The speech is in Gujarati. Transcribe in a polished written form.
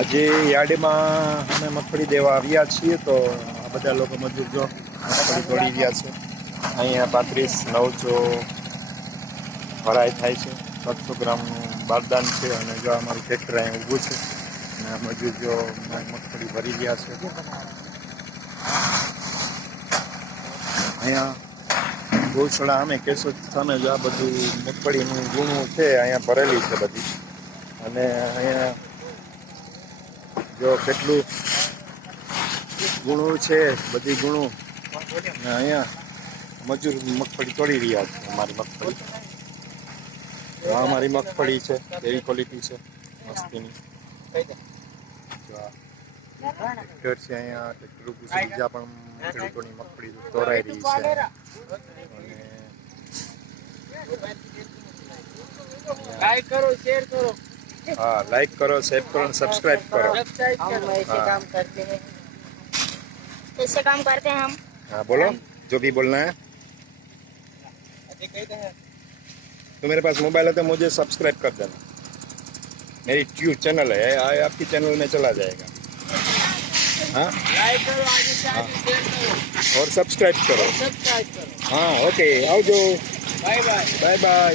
આજે યાર્ડમાં અમે મગફળી દેવા આવ્યા છીએ તો આ બધા લોકો મજૂર જો મગફળી તોડી રહ્યા છે. અહીંયા 35-9 ભરાઈ થાય છે. 700 ગ્રામનું બારદાન છે અને જો અમારું ટ્રેક્ટર અહીં ઊભું છે અને આ મજૂર જો મગફળી ભરી રહ્યા છે. અહીંયા ગૌશાળા અમે કેશોદ સામે જો આ બધું મગફળીનું ગુણું છે અહીંયા ભરેલી છે બધી. અને અહીંયા જો કેટલું ગુણું છે બધી ગુણું. અને અહીંયા મજૂર મગફળી તોડી રહ્યા છે. અમારી મગફળી આ અમારી મગફળી છે, એવી ક્વોલિટી છે મસ્તીની. ટ્રેક્ટર છે અહીંયા, ટ્રેક્ટર ઉપર બીજા પણ ખેડૂતોની મગફળી તોરાઈ રહી છે. लाइक करो, शेयर करो। हाँ, लाइक करो, शेयर करो, सब्सक्राइब करो। हम ऐसे काम करते हैं, ऐसे काम करते हैं हम। हाँ बोलो, जो भी बोलना है। तो मेरे पास मोबाइल है तो मुझे सब्सक्राइब कर देना। मेरी ट्यूब चैनल है, आपकी चैनल में चला जाएगा। हाँ, लाइक करो, आगे से आगे शेयर करो और सब्सक्राइब करो। सब्सक्राइब करो। हाँ, ओके, आओ जो, बाय बाय। Bye bye.